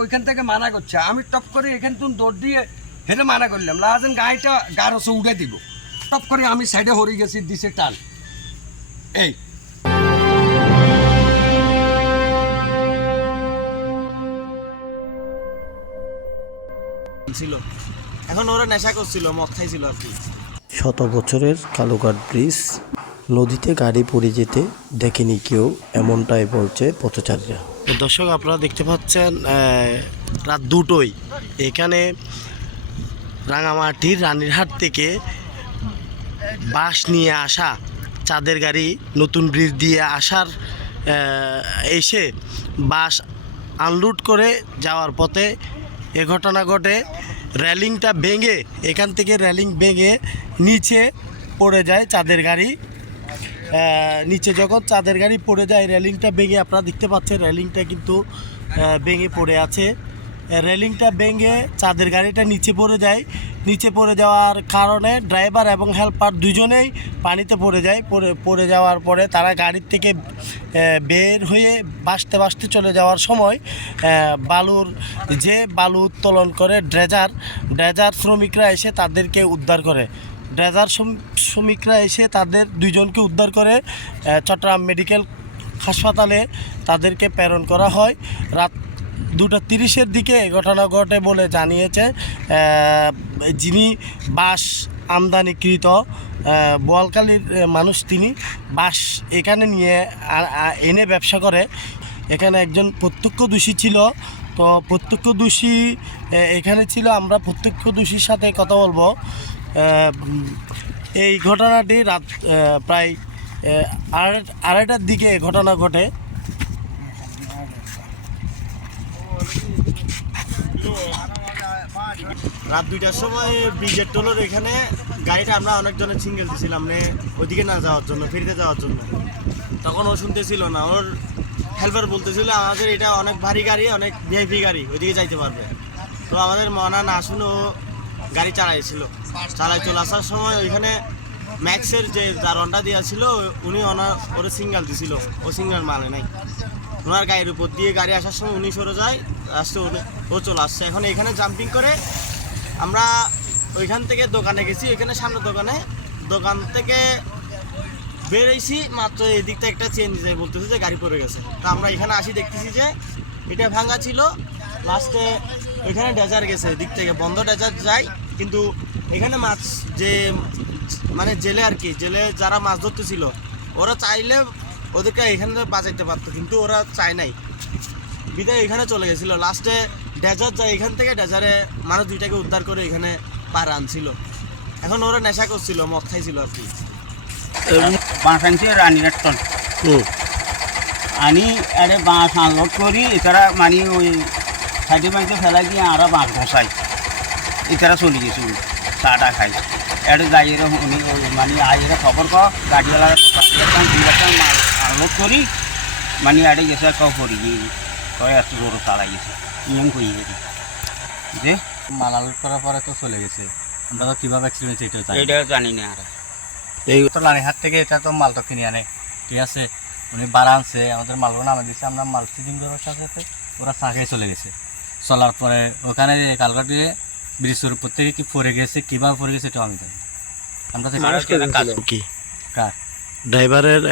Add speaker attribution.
Speaker 1: ওইখান থেকে মানা করছে। আমি টপ করে এখান থেকে দৌড় দিয়ে হেলে মানা করলাম। লাজেন গাড়িটা গারোসে উঠে দিব। টপ করে আমি সাইডে হরে গেছি দিছে টান। এই।
Speaker 2: ছিল। এখন ওরা নেশা করছিল মদ খাইছিল আর কি।
Speaker 3: শত বছরের কালুঘাট ব্রিজ নদীতে গাড়ি পড়ে যেতে দেখেনি কেউ এমনটাই বলছে পথচারীরা।
Speaker 2: তো দর্শক, আপনারা দেখতে পাচ্ছেন রাত দুটোই। এখানে রাঙামাটির রানীরহাট থেকে বাস নিয়ে আসা, চাঁদের গাড়ি, নতুন ব্রিজ দিয়ে আসার এসে বাস আনলোড করে যাওয়ার পথে এ ঘটনা ঘটে। রেলিংটা ভেঙে, এখান থেকে রেলিং ভেঙে নিচে পড়ে যায় চাঁদের গাড়ি। নিচে যখন চাঁদের গাড়ি পড়ে যায়, রেলিংটা ভেঙে, আপনারা দেখতে পাচ্ছেন, রেলিংটা কিন্তু ভেঙে পড়ে আছে। রেলিংটা ভেঙে চাঁদের গাড়িটা নিচে পড়ে যায়। নিচে পড়ে যাওয়ার কারণে ড্রাইভার এবং হেল্পার দুজনেই পানিতে পড়ে যায়। পড়ে পড়ে যাওয়ার পরে তারা গাড়ির থেকে বের হয়ে বাসতে বাসতে চলে যাওয়ার সময় বালুর, যে বালু উত্তোলন করে ড্রেজার ড্রেজার শ্রমিকরা এসে তাদেরকে উদ্ধার করে। ড্রেজার শ্রম- শ্রমিকরা এসে তাদের দুইজনকে উদ্ধার করে চট্টগ্রাম মেডিকেল হাসপাতালে তাদেরকে প্রেরণ করা হয়। রাত দুটা তিরিশের দিকে ঘটনা ঘটে বলে জানিয়েছে যিনি বাস আমদানিকৃত আহ, মানুষ তিনি। বাস এখানে নিয়ে এনে ব্যবসা করে। এখানে একজন প্রত্যক্ষদোষী ছিল। তো প্রত্যক্ষদোষী এখানে ছিল আমরা প্রত্যক্ষদোষীর সাথে কথা বলব। এই ঘটনাটি রাত প্রায় আড়াই- আড়াইটার দিকে ঘটনা ঘটে। রাত দুইটার সময় ব্রিজের টোলোর এখানে গাড়িটা আমরা অনেকজনের সিঙ্গেল দিয়েছিলাম মানে ওইদিকে না যাওয়ার জন্য, ফেরিতে যাওয়ার জন্য। তখন ও শুনতেছিল না, ওর হেল্পার বলতেছিল, আমাদের এটা অনেক ভারী গাড়ি, অনেক ভিআইপি গাড়ি, ওইদিকে যাইতে পারবে। তো আমাদের মনা না শুনে গাড়ি চালাইছিল। চালাই চলে আসার সময় ওইখানে ম্যাক্সের যে দারণটা দেওয়া ছিল উনি ওনার ওরে সিঙ্গেল দিছিল। ও সিঙ্গেল মানে নাই। ওনার গায়ের উপর দিয়ে গাড়ি আসার সময় উনি সরে যায়, আসতে ও চলে আসছে। এখন এখানে জাম্পিং করে আমরা ওইখান থেকে দোকানে গেছি। ওইখানে সামনে দোকানে। দোকান থেকে বেরোইছি, মাত্র এদিকটা একটা চেন দিতে বলতেছে যে গাড়ি পড়ে গেছে। তা আমরা এখানে আসি, দেখতেছি যে এটা ভাঙা ছিল। লাস্টে ওইখানে ডেজার গেছে, এদিক থেকে বন্ধ ডেজার যায়। কিন্তু এখানে মাছ যে মানে জেলে আর কি জেলে যারা মাছ ধরতেছিল ওরা চাইলে ওদেরকে এখানে বাঁচাইতে পারতো কিন্তু ওরা চায় নাই। বিদায় এখানে চলে গেছিল। লাস্টে ডেজার যায় এখান থেকে ডেজারে মানুষ দুইটাকে উদ্ধার করে এখানে পার আনছিল। এখন ওরা নেশা করছিল মদ খাইছিল আর কি।
Speaker 4: বাঁশ আনছে আনি আরে বাঁশ আনলোড করি এছাড়া মানে ওই সাইডে বাঁচতে ফেলা দিয়ে আরও বাঁশ ঘষাই। এছাড়া চলে গেছে চাটা খাই। এটা যাই উনি মানে আইয়ের খবর ক গাড়িওয়ালা মাল আনলোড করি মানে আড়ে গেছে কেউ করি কয় এত জোর চালাই গেছে। কই গেছে যে
Speaker 5: মাল আলোড করার পরে তো চলে গেছে। আমরা তো কীভাবে অ্যাক্সিডেন্ট এটা জানি
Speaker 4: এটা জানি না আর।
Speaker 2: এই
Speaker 5: তো লানিহাট থেকে এটা তো মাল তো কিনে আনে। ঠিক আছে? উনি বাড়া আনছে আমাদের মালগুলো নামে দিচ্ছে আমরা মাল সিডিং করার সাথে ওরা চা খেয়ে চলে গেছে। চলার পরে ওখানে কালকাটি ব্রিজের উপর থেকে কি পড়ে গেছে কীভাবে পড়ে গেছে এটা আমি জানি আমরা তো
Speaker 2: কি
Speaker 5: কার?
Speaker 2: ড্রাইভারের